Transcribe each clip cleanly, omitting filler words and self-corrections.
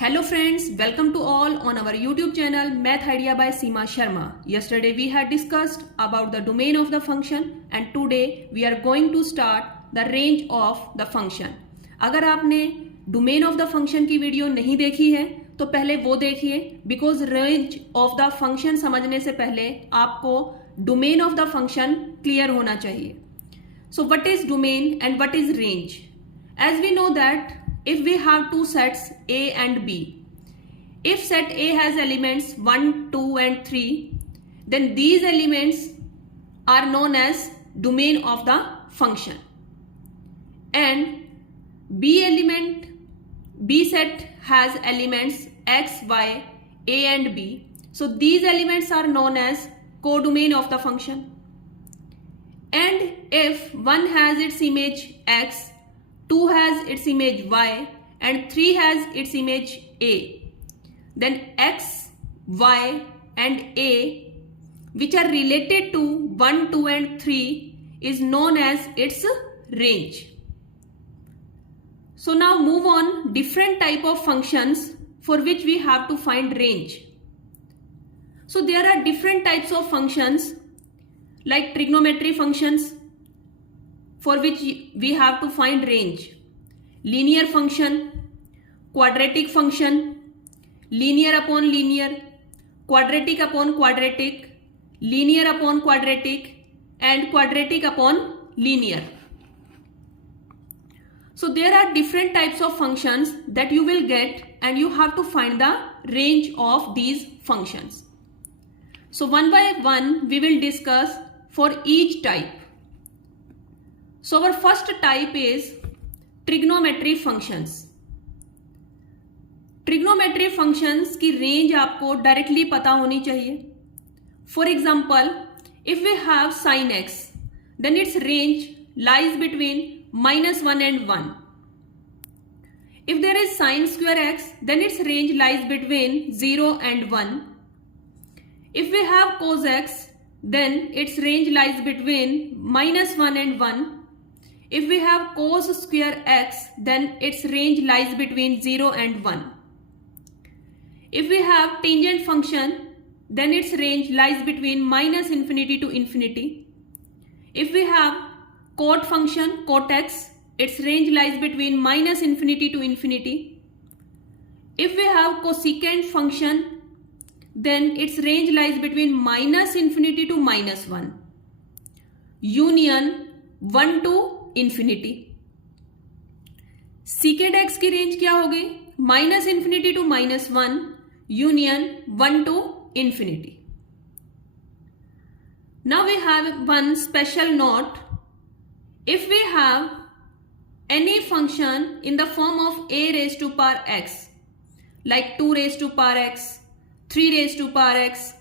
Hello friends, welcome to all on our YouTube channel Math Idea by Seema Sharma. Yesterday we had discussed about the domain of the function and today we are going to start the range of the function. अगर आपने domain of the function की video नहीं देखी है तो पहले वो देखिए because range of the function समझने से पहले आपको domain of the function clear होना चाहिए. So what is domain and what is range? As we know that if we have two sets A and B, if set A has elements 1, 2 and 3, then these elements are known as domain of the function. And B set has elements X, Y, A and B. So these elements are known as codomain of the function. And if one has its image X, 2 has its image Y and 3 has its image A, then X, Y and A which are related to 1, 2 and 3 is known as its range. So now move on different type of functions for which we have to find range. So there are different types of functions like trigonometry functions for which we have to find range, linear function, quadratic function, linear upon linear, quadratic upon quadratic, linear upon quadratic and quadratic upon linear. So there are different types of functions that you will get and you have to find the range of these functions. So one by one we will discuss for each type. So our first type is trigonometry functions. Trigonometry functions की range आपको directly पता होनी चाहिए. For example, if we have sin x, then its range lies between -1 and 1. If there is sin square x, then its range lies between 0 and 1. If we have cos x, then its range lies between -1 and 1. If we have cos square x, then its range lies between 0 and 1. If we have tangent function, then its range lies between -infinity to infinity. If we have cot function, cot x, its range lies between -infinity to infinity. If we have cosecant function, then its range lies between -infinity to -1. Union 1 to infinity. Secant x की range क्या होगी? -infinity to -1, union 1 to infinity. Now we have one special note. If we have any function in the form of a raised to power x, like 2 raised to power x, 3 raised to power x,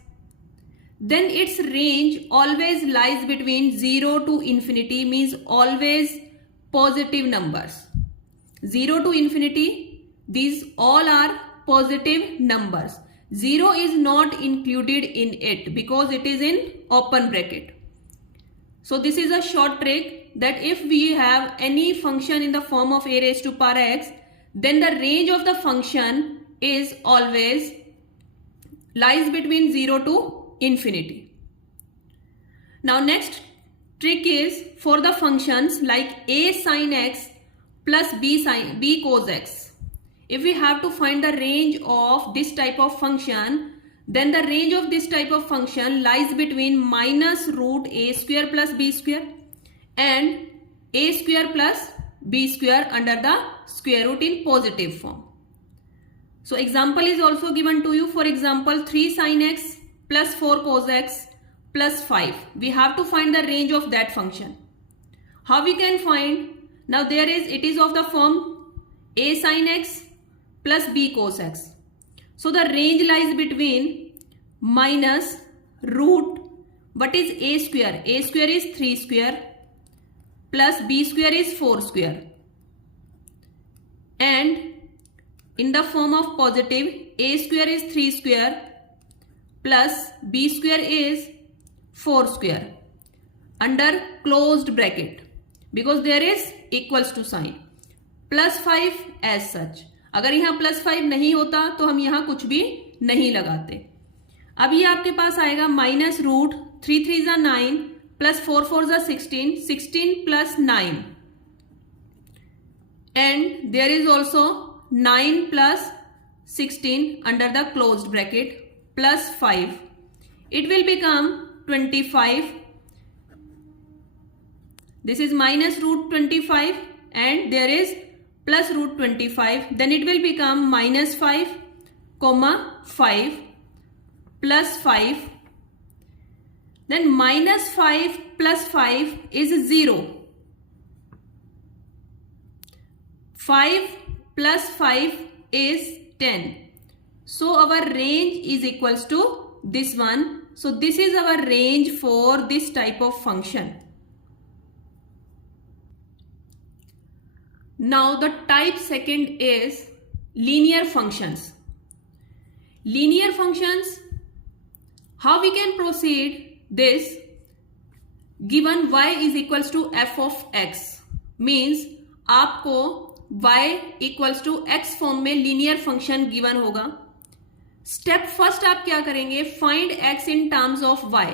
then its range always lies between 0 to infinity, means always positive numbers. 0 to infinity, these all are positive numbers. 0 is not included in it because it is in open bracket. So this is a short trick that if we have any function in the form of a raised to power x, then the range of the function is always lies between 0 to infinity. Now next trick is for the functions like a sin x plus b cos x. If we have to find the range of this type of function, then the range of this type of function lies between -√a square plus b square and a square plus b square under the square root in positive form. So example is also given to you. For example, 3 sin x plus 4 cos x plus 5. We have to find the range of that function. How we can find? Now it is of the form a sin x plus b cos x. So the range lies between minus root, what is a square? A square is 3 square plus b square is 4 square. And in the form of positive, a square is 3 square plus b square is 4 square under closed bracket because there is equals to sign plus 5 as such. अगर यहाँ +5 नहीं होता तो हम यहाँ कुछ भी नहीं लगाते। अब ये आपके पास आएगा -√3 3 = 9 +4 4 = 16, 16 + 9, and there is also 9 + 16 under the closed bracket +5. It will become 25. This is -√25 and there is +√25. Then it will become -5, 5 + 5. Then -5 + 5 is 0. 5 + 5 is 10. So our range is equals to this one. So this is our range for this type of function. Now the type second is linear functions. Linear functions, how we can proceed this? Given y is equals to f of x, means आपको y equals to x form में linear function given होगा. Step first आप क्या करेंगे? Find x in terms of y.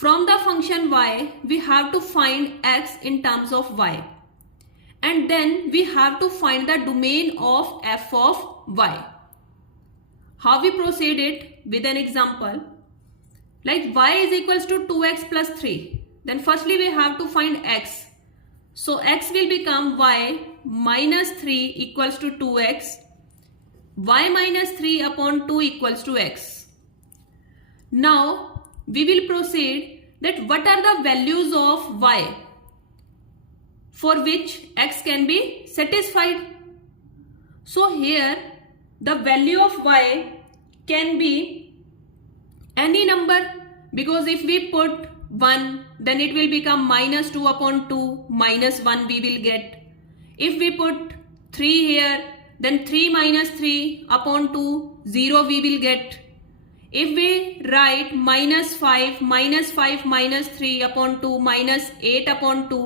From the function y, we have to find x in terms of y. And then we have to find the domain of f of y. How we proceed it? With an example. Like y is equals to 2x plus 3. Then firstly we have to find x. So x will become y minus 3 equals to 2x. Y minus 3 upon 2 equals to x. Now we will proceed that what are the values of y for which x can be satisfied. So here the value of y can be any number, because if we put 1 then it will become -2 upon 2, -1 we will get. If we put 3 here, then 3 minus 3 upon 2, 0 we will get. If we write -5 minus 3 upon 2 -8 upon 2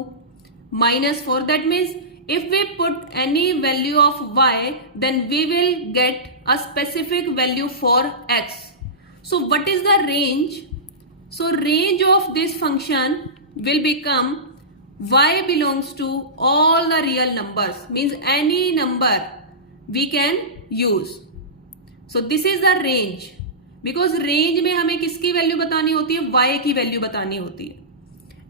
-4, that means if we put any value of y, then we will get a specific value for x. So what is the range? So range of this function will become y belongs to all the real numbers, means any number we can use. So this is the range, because range में हमें किसकी value बतानी होती है? y की value बतानी होती है.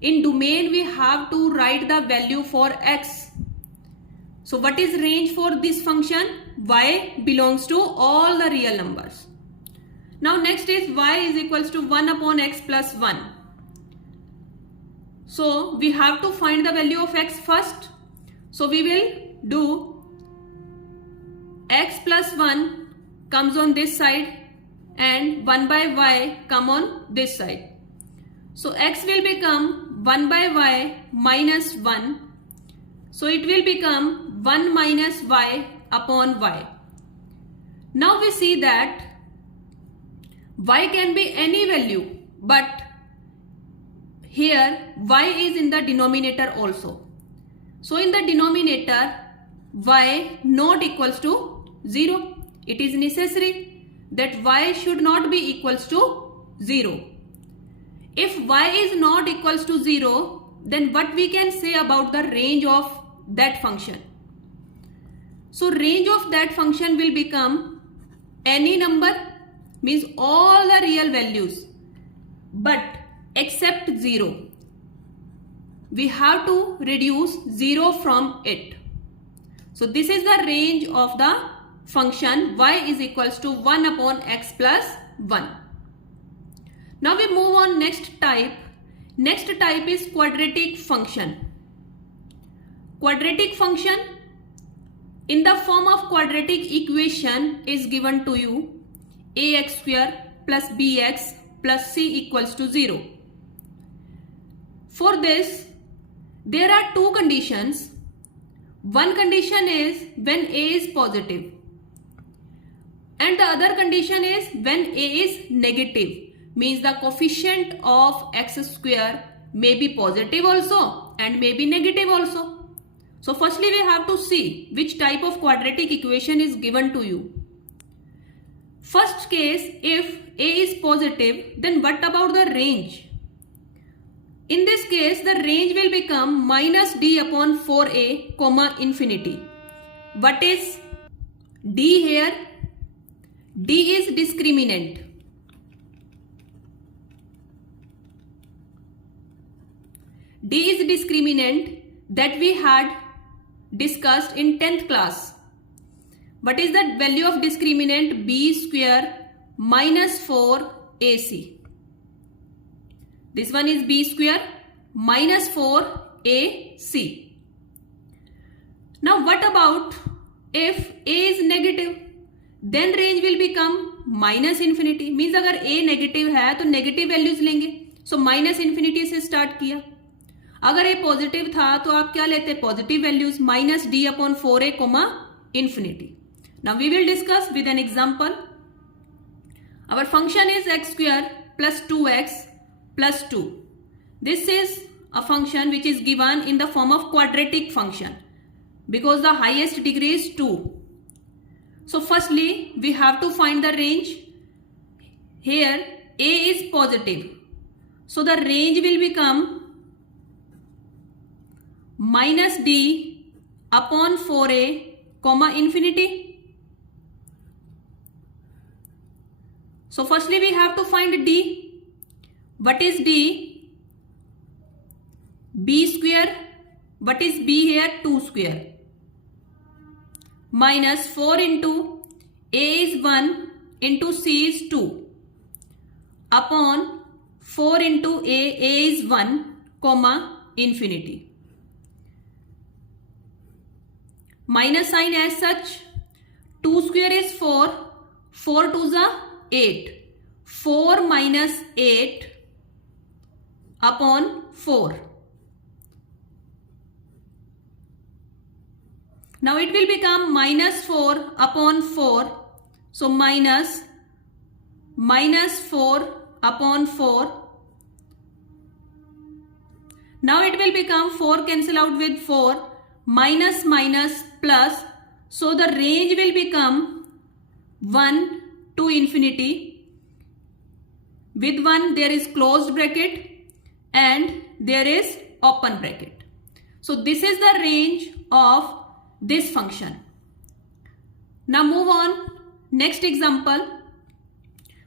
In domain we have to write the value for x. So what is range for this function? Y belongs to all the real numbers. Now next is y is equals to 1 upon x plus 1. So we have to find the value of x first. So we will do x plus 1 comes on this side and 1 by y come on this side. So x will become 1 by y minus 1. So it will become 1 minus y upon y. Now we see that y can be any value, but here y is in the denominator also. So in the denominator y not equals to 0. It is necessary that y should not be equals to 0. If y is not equals to 0, then what we can say about the range of that function? So range of that function will become any number, means all the real values, but except 0. We have to reduce 0 from it. So this is the range of the function y is equals to 1 upon x plus 1. Now we move on next type. Next type is quadratic function. Quadratic function in the form of quadratic equation is given to you: ax square plus bx plus c equals to 0. For this there are two conditions. One condition is when a is positive and the other condition is when a is negative, means the coefficient of x square may be positive also and may be negative also. So firstly we have to see which type of quadratic equation is given to you. First case, if a is positive, then what about the range? In this case, the range will become minus d upon 4a comma infinity. What is d here? D is discriminant. D is discriminant that we had discussed in 10th class. What is the value of discriminant? B square minus 4ac. This one is b square minus 4ac. Now what about if a is negative? Then range will become minus infinity. Means अगर a negative है तो negative values लेंगे. So minus infinity से start किया. अगर a positive था तो आप क्या लेते? Positive values minus d upon 4a comma infinity. Now we will discuss with an example. Our function is x square plus 2x plus 2. This is a function which is given in the form of quadratic function because the highest degree is 2. So firstly we have to find the range. Here a is positive. So the range will become minus d upon 4a comma infinity. So firstly we have to find d. What is d? B square. What is b here? 2 square. Minus 4 into a is 1 into c is 2 upon 4 into a is 1 comma infinity. Minus sign as such. 2 square is 4. 4 2s are 8. 4 minus 8 upon 4. Now it will become minus 4 upon 4. So minus 4 upon 4. Now it will become 4 cancel out with 4. Minus minus plus. So the range will become 1 to infinity. With 1 there is closed bracket and there is open bracket. So this is the range of this function. Now move on. Next example.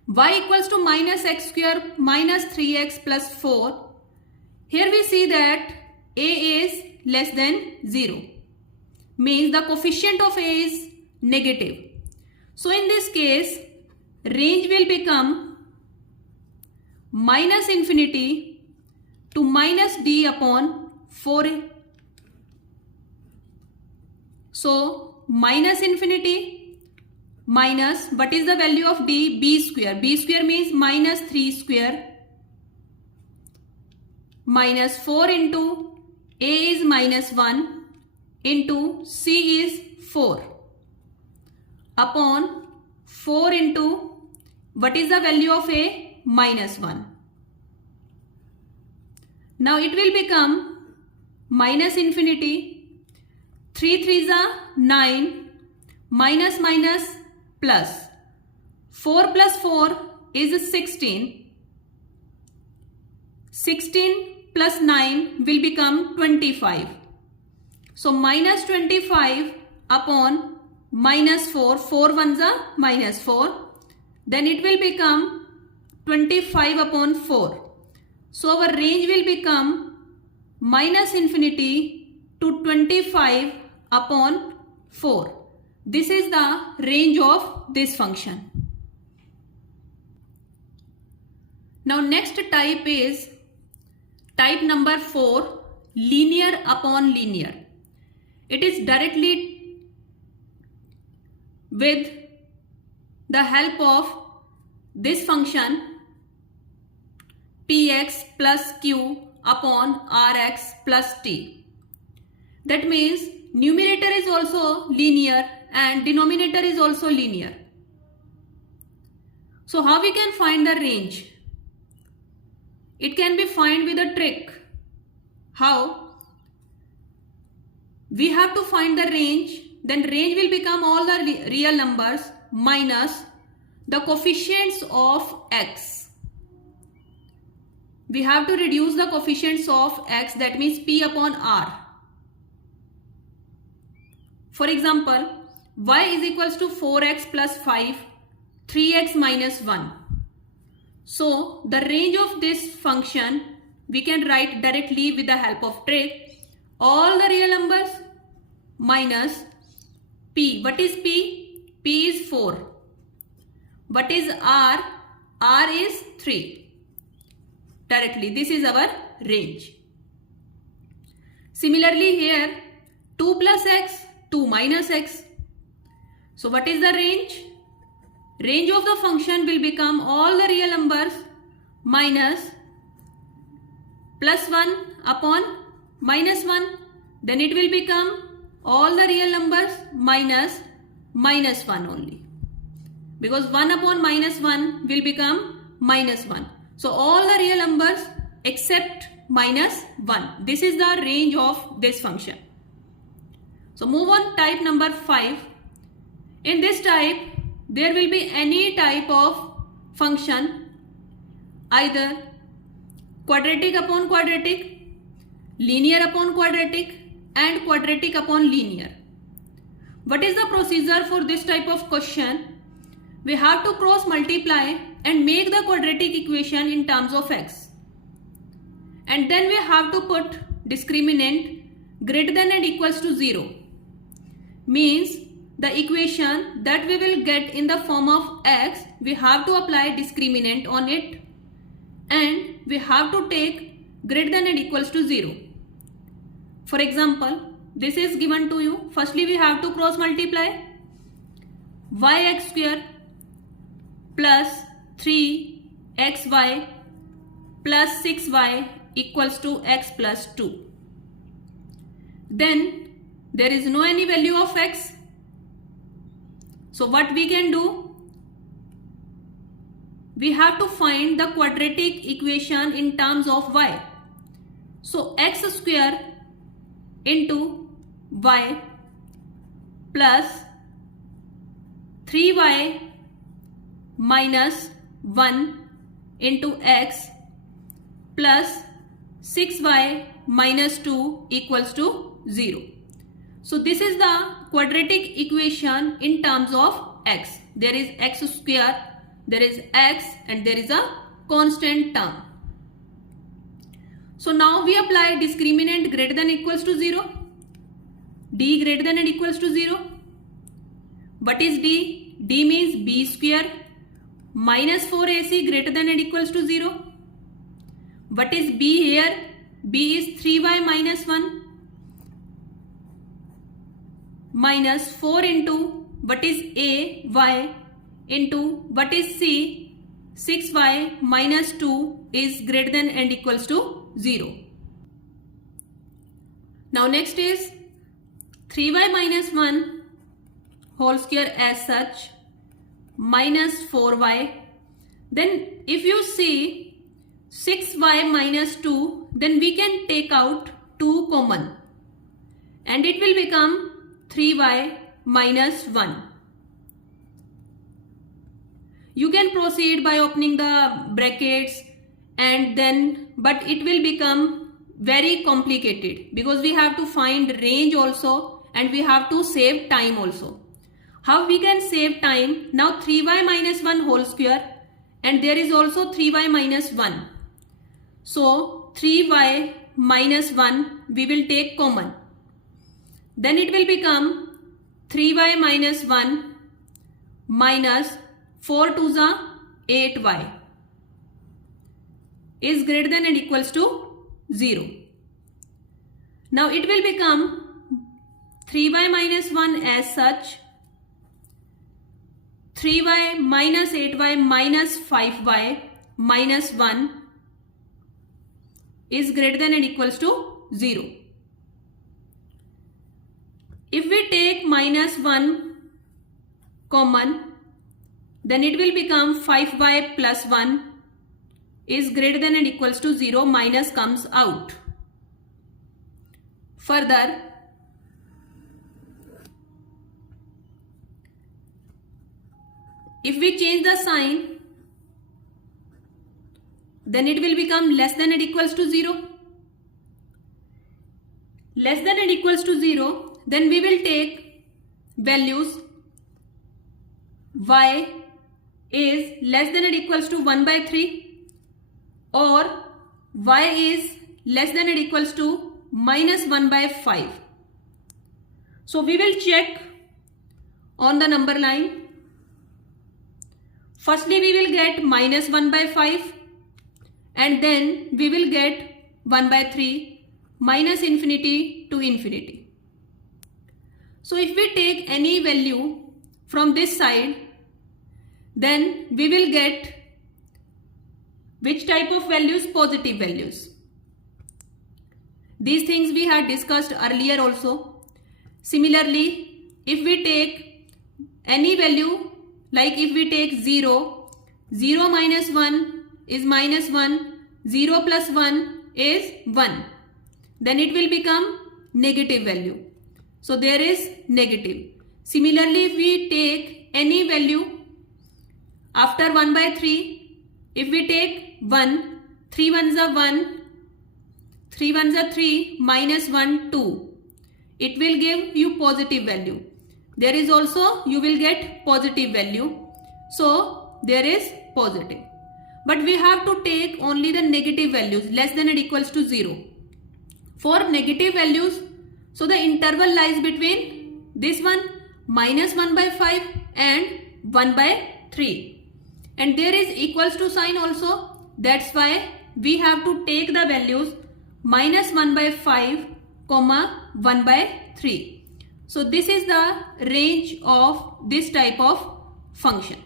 Y equals to minus x square minus 3x plus 4. Here we see that a is less than 0. Means the coefficient of a is negative. So in this case, range will become minus infinity to minus d upon 4a. So minus infinity minus, what is the value of d? B square. B square means minus 3 square minus 4 into a is minus 1 into c is 4 upon 4 into, what is the value of a? Minus 1. Now it will become minus infinity. 3 3s are 9 minus minus plus 4 plus 4 is 16. 16 plus 9 will become 25. So minus 25 upon minus 4. 4 ones are minus 4. Then it will become 25 upon 4. So our range will become minus infinity to 25 upon 4. This is the range of this function. Now next type is type number 4, linear upon linear. It is directly with the help of this function px plus q upon rx plus t. That means numerator is also linear and denominator is also linear. So how we can find the range? It can be found with a trick. How? we have to find the range. Then range will become all the real numbers minus the coefficients of x. We have to reduce the coefficients of x, that means p upon r. For example, y is equals to 4x plus 5, 3x minus 1. So the range of this function we can write directly with the help of trick. All the real numbers minus p. What is p? P is 4. What is r? R is 3. Directly, this is our range. Similarly here, 2 plus x, 2 minus x. So what is the range? Range of the function will become all the real numbers minus plus 1 upon minus 1. Then it will become all the real numbers minus 1 only. Because 1 upon minus 1 will become minus 1. So all the real numbers except minus 1. This is the range of this function. So move on type number 5. In this type, there will be any type of function, either quadratic upon quadratic, linear upon quadratic, and quadratic upon linear. What is the procedure for this type of question? We have to cross multiply and make the quadratic equation in terms of x. And then we have to put discriminant greater than and equals to 0. Means the equation that we will get in the form of x, we have to apply discriminant on it and we have to take greater than and equals to 0. For example, this is given to you. Firstly, we have to cross multiply yx square plus 3xy plus 6y equals to x plus 2. Then there is no any value of x. So what we can do? We have to find the quadratic equation in terms of y. So x square into y plus 3y minus 1 into x plus 6y minus 2 equals to 0. So this is the quadratic equation in terms of x. There is x square, there is x, and there is a constant term. So now we apply discriminant greater than equals to 0. D greater than and equals to 0. What is D? D means b square minus 4ac greater than and equals to 0. What is b here? B is 3y minus 1 minus 4 into what is a, y, into what is c, 6y minus 2 is greater than and equals to 0. Now next is 3y minus 1 whole square as such minus 4y. Then if you see 6y minus 2, then we can take out 2 common and it will become 3y minus 1. You can proceed by opening the brackets and then, but it will become very complicated because we have to find range also and we have to save time also. How we can save time? Now 3y minus 1 whole square and there is also 3y minus 1. So 3y minus 1 we will take common. Then it will become 3y minus 1 minus 4 to the 8y is greater than and equals to 0. Now it will become 3y minus 1 as such, 3y minus 8y minus 5y minus 1 is greater than and equals to 0. If we take minus 1 common, then it will become 5y plus 1 is greater than and equals to 0, minus comes out. Further, if we change the sign, then it will become less than or equals to 0. Less than or equals to 0, then we will take values y is less than or equals to 1 by 3 or y is less than or equals to minus 1 by 5. So we will check on the number line. Firstly, we will get minus 1 by 5 and then we will get 1 by 3 minus infinity to infinity. So if we take any value from this side, then we will get which type of values? Positive values. These things we had discussed earlier also. Similarly, if we take any value, like if we take 0, 0 minus 1 is minus 1, 0 plus 1 is 1. Then it will become negative value. So there is negative. Similarly, if we take any value after 1 by 3, if we take 1, 3 ones are 1, 3 ones are 3, minus 1, 2. It will give you positive value. There is also you will get positive value. So there is positive. But we have to take only the negative values less than or equals to 0. For negative values, so the interval lies between this one minus 1 by 5 and 1 by 3. And there is equals to sign also. That's why we have to take the values minus 1 by 5 comma 1 by 3. So this is the range of this type of function.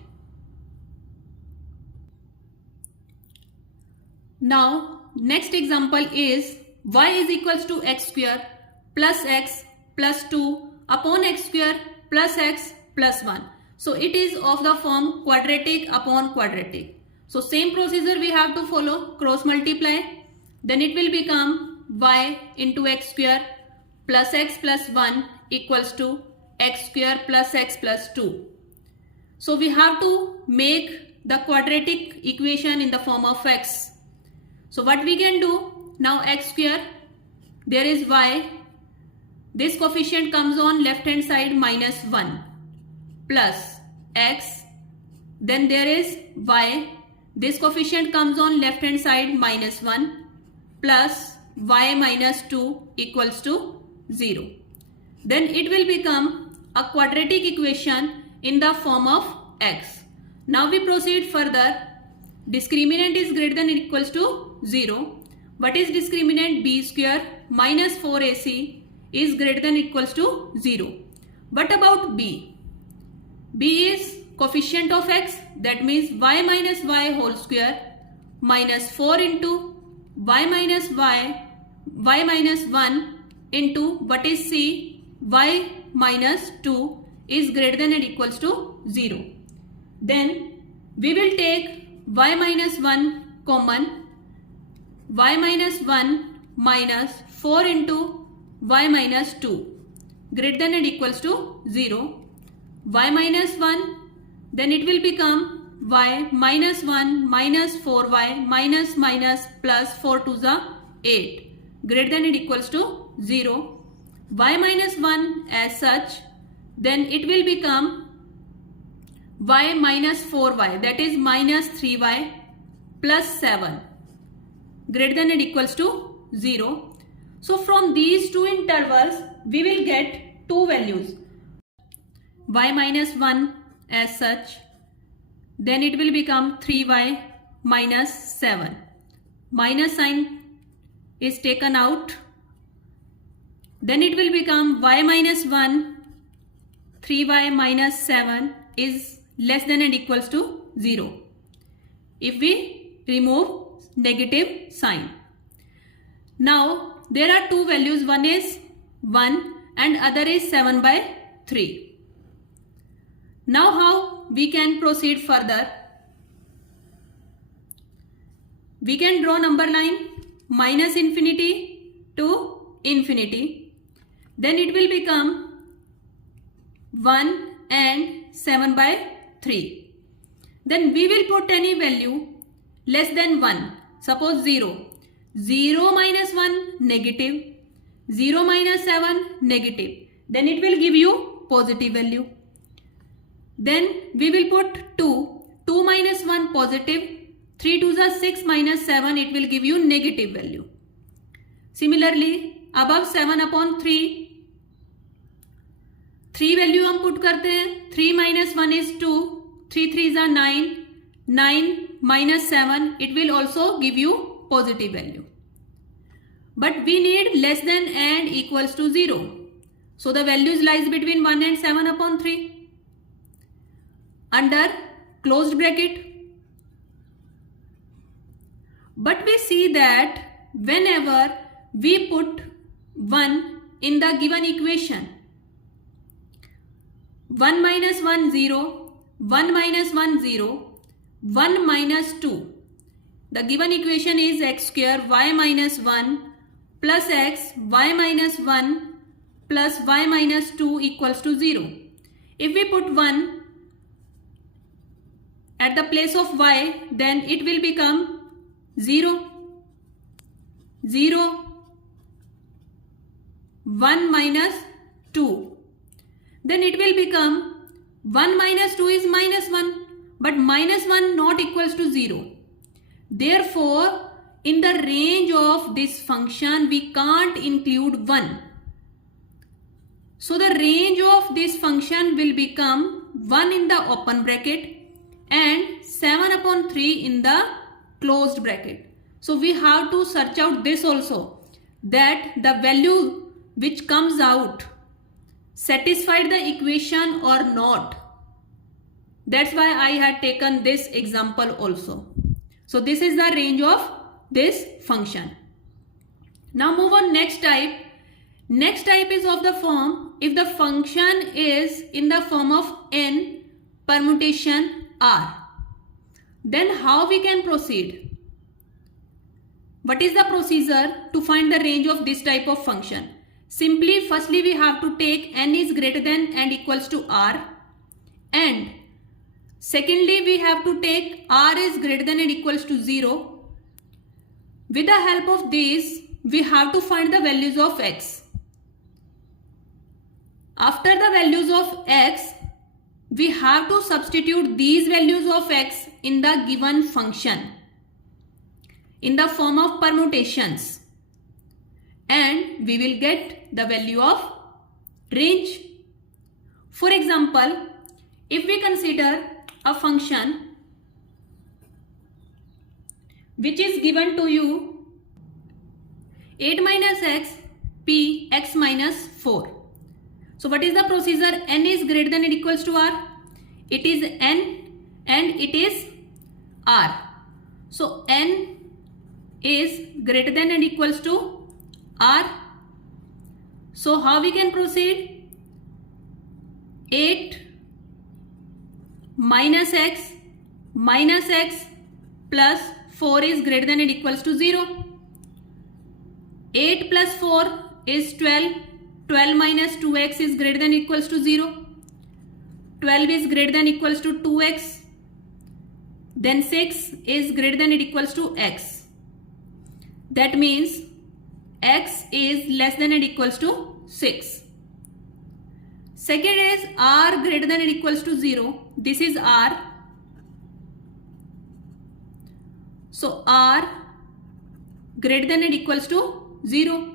Now next example is y is equals to x square plus x plus 2 upon x square plus x plus 1. So it is of the form quadratic upon quadratic. So same procedure we have to follow, cross multiply. Then it will become y into x square plus x plus 1 equals to x square plus x plus 2. So we have to make the quadratic equation in the form of x. So what we can do, now x square, there is y, this coefficient comes on left hand side minus 1 plus x, then there is y, this coefficient comes on left hand side minus 1 plus y minus 2 equals to 0. Then it will become a quadratic equation in the form of x. Now we proceed further. Discriminant is greater than or equals to 0. What is discriminant? B square minus 4ac is greater than or equals to 0. What about b? B is coefficient of x, that means y minus y whole square minus 4 into y minus 1 into what is c, y minus 2 is greater than or equals to 0. Then we will take y minus 1 common, y minus 1 minus 4 into y minus 2 greater than or equals to 0. Y minus 1, then it will become y minus 1 minus 4y minus minus plus 4 to the 8 greater than or equals to 0. Y minus 1 as such, then it will become y minus 4y, that is minus 3y plus 7 greater than or equals to 0. So from these two intervals we will get two values, y minus 1 as such, then it will become 3y minus 7. Minus sign is taken out. Then it will become y minus 1, 3y minus 7 is less than or equals to 0. If we remove negative sign. Now there are two values, one is 1 and other is 7 by 3. Now how we can proceed further? We can draw number line minus infinity to infinity. Then it will become 1 and 7 by 3. Then we will put any value less than 1. Suppose 0. 0 minus 1 negative. 0 minus 7 negative. Then it will give you positive value. Then we will put 2. 2 minus 1 positive. 3 2 is 6 minus 7, it will give you negative value. Similarly, above 7 upon 3, 3 value हम put करते हैं. 3 minus 1 is 2. 3 3 is 9. 9 minus 7, it will also give you positive value. But we need less than and equals to 0. So the values lies between 1 and 7 upon 3. Under closed bracket. But we see that whenever we put 1 in the given equation, 1 minus 1 0, 1 minus 1 0, 1 minus 2. The given equation is x square y minus 1 plus x y minus 1 plus y minus 2 equals to 0. If we put 1 at the place of y, then it will become 0, 0, 1 minus 2. Then it will become 1 minus 2 is minus 1. But minus 1 not equals to 0. Therefore, in the range of this function, we can't include 1. So the range of this function will become 1 in the open bracket and 7 upon 3 in the closed bracket. So we have to search out this also, that the value which comes out satisfied the equation or not. That's why I had taken this example also. So this is the range of this function. Now move on next type. Next type is of the form, if the function is in the form of n permutation r. Then how we can proceed? What is the procedure to find the range of this type of function? Simply, firstly we have to take n is greater than and equals to r, and secondly, we have to take r is greater than and equals to 0. With the help of these, we have to find the values of x. After the values of x, we have to substitute these values of x in the given function in the form of permutations, and we will get the value of range. For example, if we consider a function which is given to you 8 minus x p x minus 4. So what is the procedure? N is greater than or equals to r. It is n and it is r. So n is greater than and equals to r. So how we can proceed? 8 minus x plus 4 is greater than or equals to 0. 8 plus 4 is 12. 12 minus 2x is greater than or equals to 0. 12 is greater than or equals to 2x. Then 6 is greater than or equals to x. That means x is less than or equals to 6. Second is r greater than or equals to 0. This is r. So r greater than or equals to 0.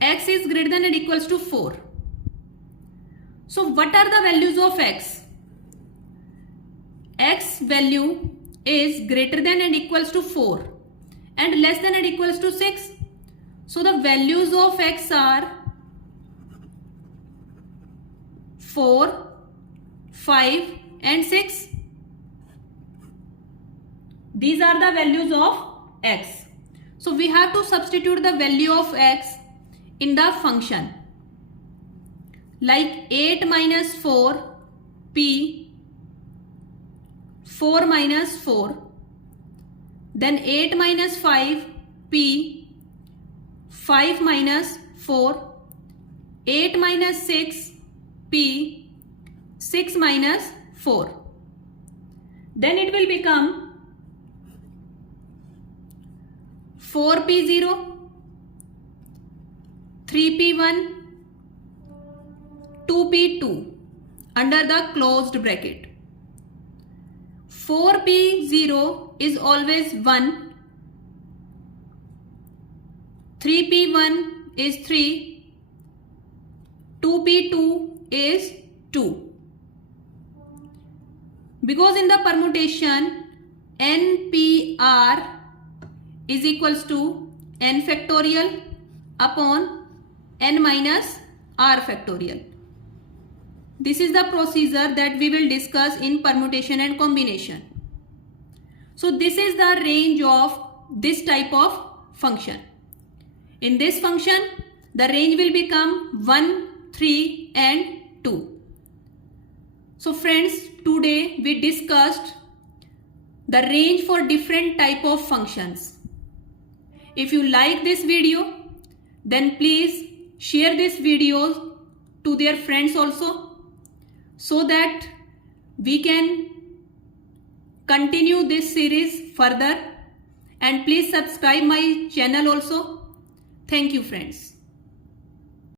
X is greater than or equals to 4. So what are the values of x? X value is greater than and equals to 4 and less than and equals to 6. So the values of x are 4, 5 and 6. These are the values of x. So we have to substitute the value of x in the function. Like 8 minus 4 p 4 minus 4. Then 8 minus 5 p 5 minus 4. 8 minus 6 p, 6 minus 4. Then it will become 4p0, 3p1, 2p2 under the closed bracket. 4p0 is always 1, 3p1 is 3, 2p2 is 2. Because in the permutation npr is equals to n factorial upon n minus r factorial. This is the procedure that we will discuss in permutation and combination. So this is the range of this type of function. In this function, the range will become 1, 3 and 2. So friends, today we discussed the range for different type of functions. If you like this video, then please share this video to their friends also, so that we can continue this series further, and please subscribe my channel also. Thank you friends.